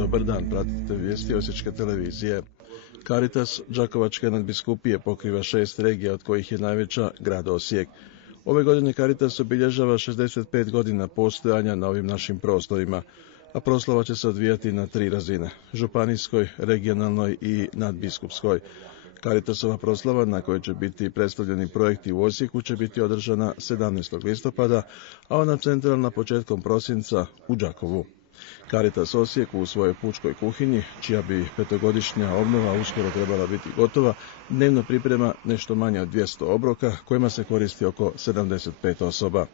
dobar dan, pratite vijesti Osječke televizije. Caritas Đakovačke nadbiskupije pokriva 6 regija, od kojih je najveća grad Osijek. Ove godine Caritas obilježava 65 godina postojanja na ovim našim prostorima, a proslava će se odvijati na 3 razine, županijskoj, regionalnoj i nadbiskupskoj. Caritasova proslava, na kojoj će biti predstavljeni projekti u Osijeku, će biti održana 17. listopada, a ona centralna početkom prosinca u Đakovu. Caritas Osijek u svojoj pučkoj kuhinji, čija bi 5-godišnja obnova uskoro trebala biti gotova, dnevno priprema nešto manje od 200 obroka, kojima se koristi oko 75 osoba.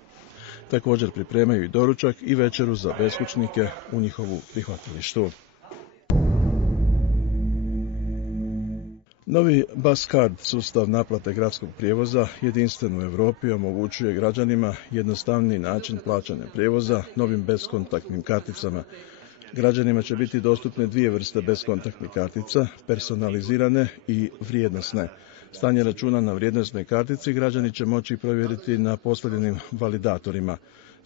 Također pripremaju i doručak i večeru za beskućnike u njihovu prihvatilištu. Novi bus card, sustav naplate gradskog prijevoza, jedinstven u Europi, omogućuje građanima jednostavniji način plaćanja prijevoza novim beskontaktnim karticama. Građanima će biti dostupne 2 vrste beskontaktnih kartica, personalizirane i vrijednosne. Stanje računa na vrijednosnoj kartici građani će moći provjeriti na postavljenim validatorima.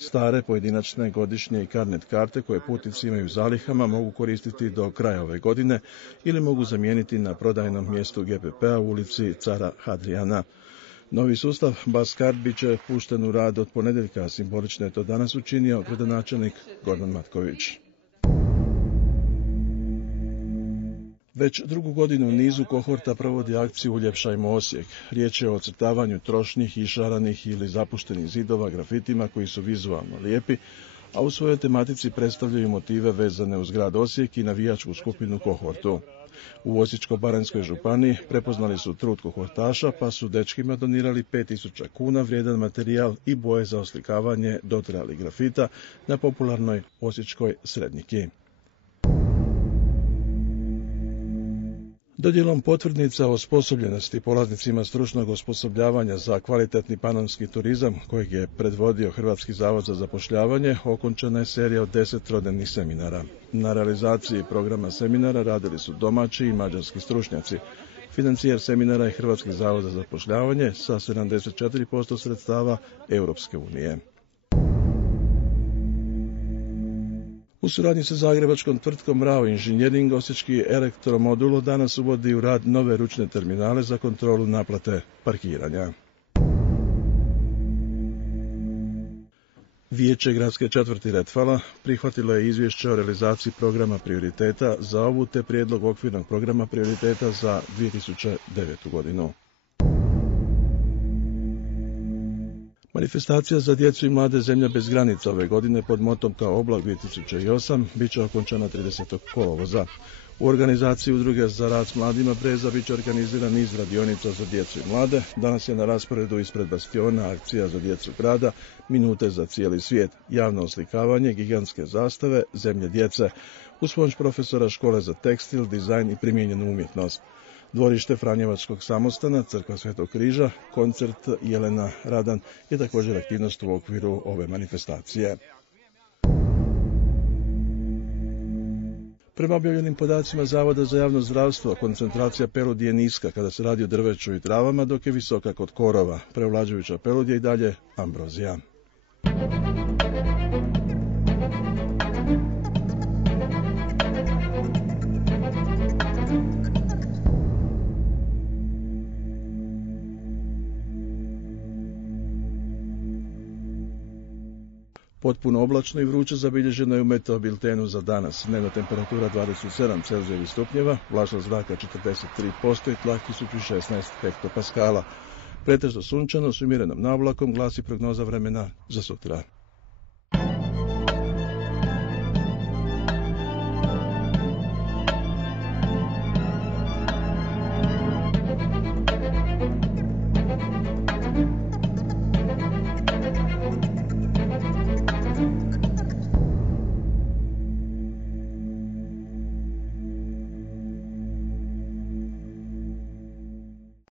Stare, pojedinačne, godišnje i Carnet karte koje putnici imaju u zalihama mogu koristiti do kraja ove godine ili mogu zamijeniti na prodajnom mjestu GPP-a u ulici Cara Hadrijana. Novi sustav bus card bit će pušten u rad od ponedjeljka, simbolično je to danas učinio gradonačelnik Gordan Matković. Već drugu godinu u nizu kohorta provodi akciju Uljepšajmo Osijek. Riječ je o ocrtavanju trošnih, išaranih ili zapuštenih zidova grafitima koji su vizualno lijepi, a u svojoj tematici predstavljaju motive vezane uz grad Osijek i navijačku skupinu kohortu. U Osječko-baranjskoj županiji prepoznali su trud kohortaša, pa su dečkima donirali 5.000 kuna vrijedan materijal i boje za oslikavanje dotrajalih grafita na popularnoj osječkoj Srednjiki. Dodjelom potvrdnica o osposobljenosti polaznicima stručnog osposobljavanja za kvalitetni panonski turizam, kojeg je predvodio Hrvatski zavod za zapošljavanje, okončana je serija od 10 trodnevnih seminara. Na realizaciji programa seminara radili su domaći i mađarski stručnjaci. Financijer seminara je Hrvatski zavod za zapošljavanje sa 74% sredstava Europske unije. U suradnji sa zagrebačkom tvrtkom RAO Inženjering, osječki elektromodulo danas uvodi u rad nove ručne terminale za kontrolu naplate parkiranja. Vijeće gradske četvrti Retvala prihvatilo je izvješće o realizaciji programa prioriteta za ovu te prijedlog okvirnog programa prioriteta za 2009. godinu. Manifestacija za djecu i mlade Zemlja bez granica ove godine pod motom Kao oblak 2008 bit će okončana 30. kolovoza. U organizaciji Udruge za rad s mladima Breza bit će organiziran niz radionica za djecu i mlade. Danas je na rasporedu ispred Bastiona akcija za djecu grada, minute za cijeli svijet, javno oslikavanje, gigantske zastave, zemlje djece, uz pomoć profesora škole za tekstil, dizajn i primijenjenu umjetnost. Dvorište Franjevačkog samostana, Crkva Svetog križa, koncert Jelena Radan je također aktivnost u okviru ove manifestacije. Prema objavljenim podacima Zavoda za javno zdravstvo, koncentracija peludi je niska kada se radi o drveću i travama, dok je visoka kod korova. Prevlađujuća pelud je i dalje ambrozija. Potpuno oblačno i vruće zabilježeno je u meteobiltenu za danas. Dnevna temperatura 27 Celzijevih stupnjeva, vlažnost zraka 43% i tlak 1016 hektopaskala. Pretežno sunčano s umjerenom navlakom glasi prognoza vremena za sutra.